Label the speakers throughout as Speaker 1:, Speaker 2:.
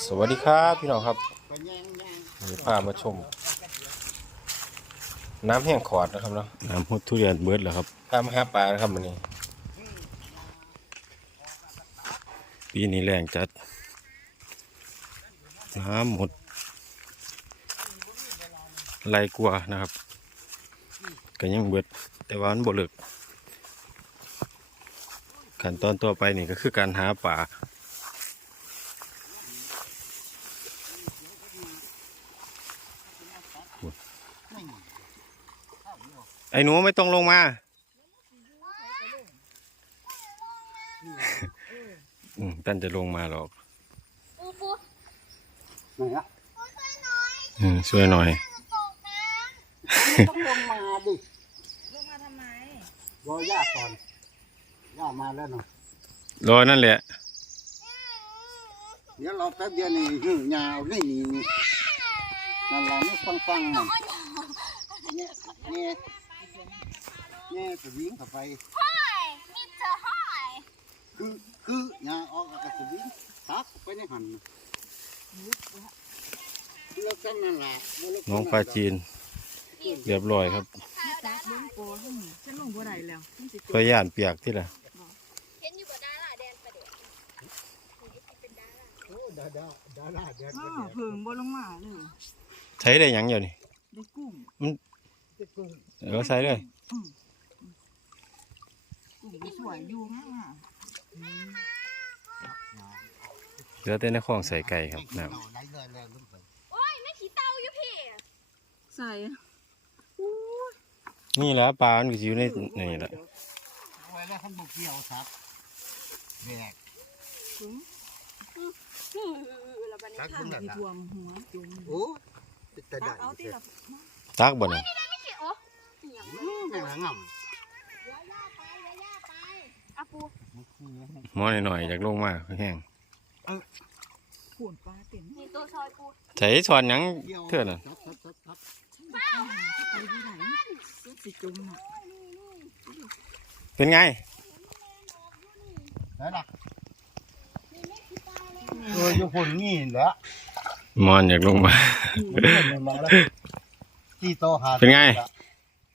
Speaker 1: สวัสดีครับพี่น้องครับมีพามาชม น้ำแห้งขอดนะครับเนาะ
Speaker 2: น้ำพุทุเรียนเบิดแล้วครับ
Speaker 1: พามาหาปลานะครับวันนี้
Speaker 2: ปีนี้แรงจัด น้ำหมดไหลกลัวานะครับก็ยังเบิด แต่ว่ามันบ่เลิกขั้นตอนต่อไปนี่ก็คือการหาป่า ไอ้หนูไม่ต้องลงมา อืมตั้นจะลงมาหรอก
Speaker 3: ปูปู
Speaker 4: ไหนอะ
Speaker 2: อืมช่วยหน่อย
Speaker 4: ต้องลงมาดิ
Speaker 3: ลงมาทำไม
Speaker 4: รอย่าก่อนย่ามาแล้วเนาะ
Speaker 2: รอนั่นแหละ
Speaker 4: เดี๋ยวเราแป๊บเดียวนี่หื้อยาวนี่นี่นี่นั่นแหละนี่ฟังฟังๆน่ะเนี่ยเนี่ย เนี่ยจะวิ่งเข้าไป
Speaker 3: ห้อยมิสเตอร์ห้อย
Speaker 4: คือคือยาออกแล้วก็จะวิ่งตักไปในหันเลิกกันนั่นแหละบ่เลิกกั
Speaker 2: น้องปลาจีน เรียบร้อยครับ
Speaker 5: จักเบิ้งโกนฉันลงบ่ได้แล้วมันสิ
Speaker 2: พยานเปียกที่ละ
Speaker 3: เห็นอยู่บนดาราแดนประเดี๋ยวเป็นดารา
Speaker 4: โอ้ดาดาดาราเดิน
Speaker 5: อ้า
Speaker 4: ไป
Speaker 5: วเพิ่งบ่ลงมาเลย
Speaker 2: ใช้ได้หยังอยู่นี่
Speaker 5: ได้กุ้ง
Speaker 4: เด็กกุ้ง
Speaker 2: เออใช้เลย
Speaker 5: กุ้ง สวยอยู่มากอะ
Speaker 2: เหลือแต่ในคลองใส่ไก่ครับน้
Speaker 4: ไหลเลยเลยลงไป
Speaker 3: โอ้ยไม่ขี้เตาอยู่พี่
Speaker 5: ใส่ำ
Speaker 2: นี่แหละปลามันก็สิอยู่ในนี่แหละ
Speaker 4: เอาไว้แล้วท่านบุกเกี่ยวครับแบก
Speaker 3: แล้วบันนี้
Speaker 4: ตัก
Speaker 3: ค่ะ
Speaker 4: ขึ้นนั่น
Speaker 5: ที่
Speaker 4: น่ะ
Speaker 5: ท่วมหัวจุ่ม
Speaker 4: โอ้ติดตา
Speaker 5: ตั
Speaker 4: ได้
Speaker 5: กเอาที่
Speaker 4: เสร็จ
Speaker 5: ละ
Speaker 2: ตักบ่เนี่ย
Speaker 3: ไม่ขี้โอ้อย่าง
Speaker 4: อืมแม่งละง่ำ
Speaker 3: เดี๋ยวย่าไปเดี๋ยวย่าไปอะปู
Speaker 2: หมอหน่อยๆอยากลงมาแห้ง
Speaker 5: ขวนปลาเต็ม
Speaker 3: นี่ตัวซอยปู
Speaker 2: ใช้ช้อนหยังเท่านั้น
Speaker 4: ครับครับครับครับ
Speaker 5: ไปที่ไหนสิจุ่มน่ะ
Speaker 2: เป็นไง
Speaker 4: ไหนล่ะเอออยู่คนนี่แหละ
Speaker 2: มอนอยากลงมา
Speaker 4: เพื่อนมันมาแล้วที่โตหา
Speaker 2: เป็นไง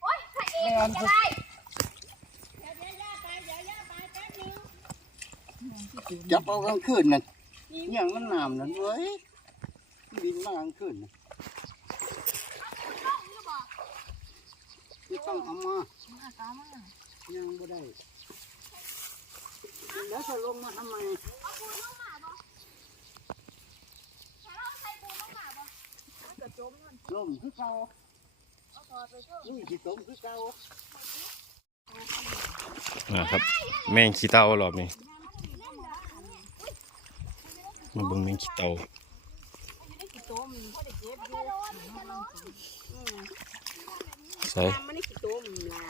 Speaker 3: โอ้ยพระเอกจะได้เดี๋ยวเดี๋ยวย่าไปเดี๋ยวย่าไปแป๊บนึง
Speaker 4: จับเอากลางคืนนั่นอย่างมันน้ำนั่นเว้ยบินมากลางคืนน่ะไม่ต้องเอามา
Speaker 5: มาตามมา
Speaker 4: ยังไม่ได้แล้วจะลงมาทำไม
Speaker 3: ลงมาบ่ถ้าเราใส่ปูลงมาบ่
Speaker 5: กระจมนั่น
Speaker 4: ลมคือเก่า
Speaker 3: เอาถอดไปเถอะ
Speaker 4: นี่สิตมคือเก่า
Speaker 2: นะครับ แมงขี้เต่ารอบนี้ มาเบิ่งแมงขี้เต่า
Speaker 5: กี่ต้มบ่ได้เก็บอยู่
Speaker 2: ใส่
Speaker 3: มันนี่ขี้ต้มล่ะ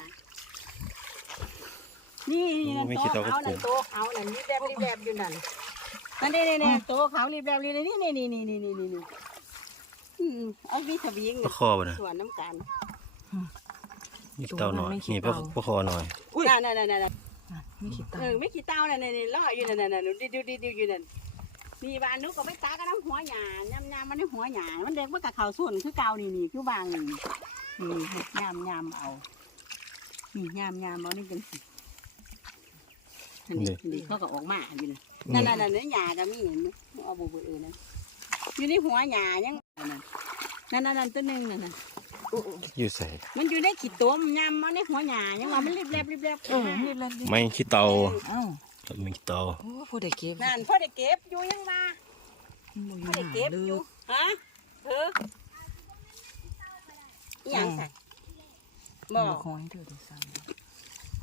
Speaker 5: นี่
Speaker 2: ไม่คิดเอาก็
Speaker 5: เอา
Speaker 2: ปลู
Speaker 5: นั่น
Speaker 2: ก
Speaker 5: โตะเอานั่นรีบแบบรีบแบบอยู่นั่นนั่นนี่นี่โตะขาวรีบแบบรีบนี่นี่นี่นี่นี่นี่นี่อืมเอาวิทวิง
Speaker 2: ปลาคอบ่นะ
Speaker 3: ส่วนน้ำกัน
Speaker 2: มีเต่าหน่อยนี่ปลาปลาคอหน่อย
Speaker 3: อุ้ยนั่นนั่นนั่นนั่น
Speaker 5: ไม่คิด
Speaker 3: เอ
Speaker 5: ตาม
Speaker 3: อไม่ขี้เต้านั่นนั่นนั่นล่ออยู่นั่นนั่นนั่นดิวดิวดิวอยู่นั่น มีบ้านนุก็ไปตากันน้ำหัวหยาย่ำยำมันได้หัวหยามันเด็กมันกับเขาส่วนคือเกานี่นี่คือบางนี่นี่ยำยำเอานี่ยำยำเอานี่เป็นสินี่นี่เขาก็ออกมาอยู่นั่นนั่นนั่นนั่นหยาก็มีเห็นไหมเอาบุบเออนั่นอยู่ในหัวหยายังนั่นนั่นนั่นตัวหนึ่งนั่นน่ะ
Speaker 2: อยู่ใส่
Speaker 3: มันอยู่ในขี้ต้มยำมันในหัวหยายังว่ามันรีบแลบรีบแลบ
Speaker 5: เออรีบแบบรีบ
Speaker 2: แมงขี้เต่า
Speaker 5: เอ้า
Speaker 2: แมงขี้เต่า
Speaker 5: โอ้ผู้ใดเก็บ
Speaker 3: นั่นพ่อได้เก็บอยู่ยังมา
Speaker 5: บ่อ
Speaker 3: พ่
Speaker 5: ยู่
Speaker 3: อได้
Speaker 5: หา
Speaker 3: เก็บ
Speaker 5: เด้
Speaker 3: อ
Speaker 5: อยู่
Speaker 3: ฮะเอออหย่างใส่
Speaker 5: บ่
Speaker 3: บ่
Speaker 5: ขอให้เธอได้สั่ง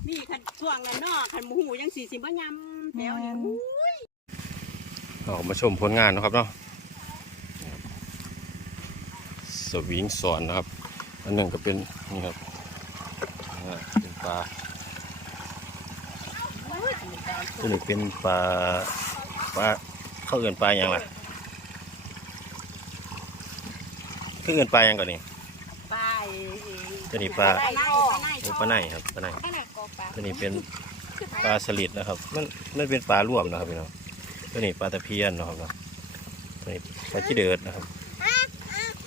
Speaker 3: มีขันช่วงนั้นเนาะขันหมูหูยังสี่สิบบ่ยำแถวนี้หู
Speaker 2: ออกมาชมผลงานเนาะครับเนาะสวิงสอนนะครับ อันหนึ่งก็เป็นนี่ครับอ่าเป็นปลา ตัวนี้เป็นปลาปลาเขาเอื่นปลาอย่างไรเขาเอื่นปลาอย่างก่อนนี่
Speaker 3: ไป
Speaker 2: ตัวนี้ปลา
Speaker 3: ปไหนไปไหน
Speaker 2: โอ้ปลาไหนครับปลาไหน
Speaker 3: ไปไหนกอกปลา
Speaker 2: ตัวนี้เป็นปลาสลิดนะครับ มันมันเป็นปลาร่วมนะครับพี่น้องตัวนี้ปลาตะเพียนนะครับเนาะนี่ปลาขี้เดือดนะครับ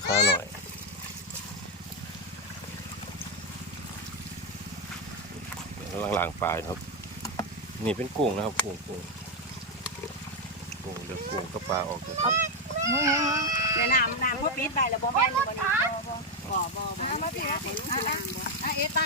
Speaker 2: ข้าหน่อยกำลังล้างปลายครับ นี่เป็นกุ้งนะครับกุ้งกุ้งกุ้งเดี๋ยวกุ้งก็ปลาออกจาก
Speaker 3: เดี๋น้ำน้ำพวกปิดไปแล้วบ่แม่นอยู่บ่นี่บ่บ่บ่บ่มาสิมาสิอะอะเอ๊ะตั้ง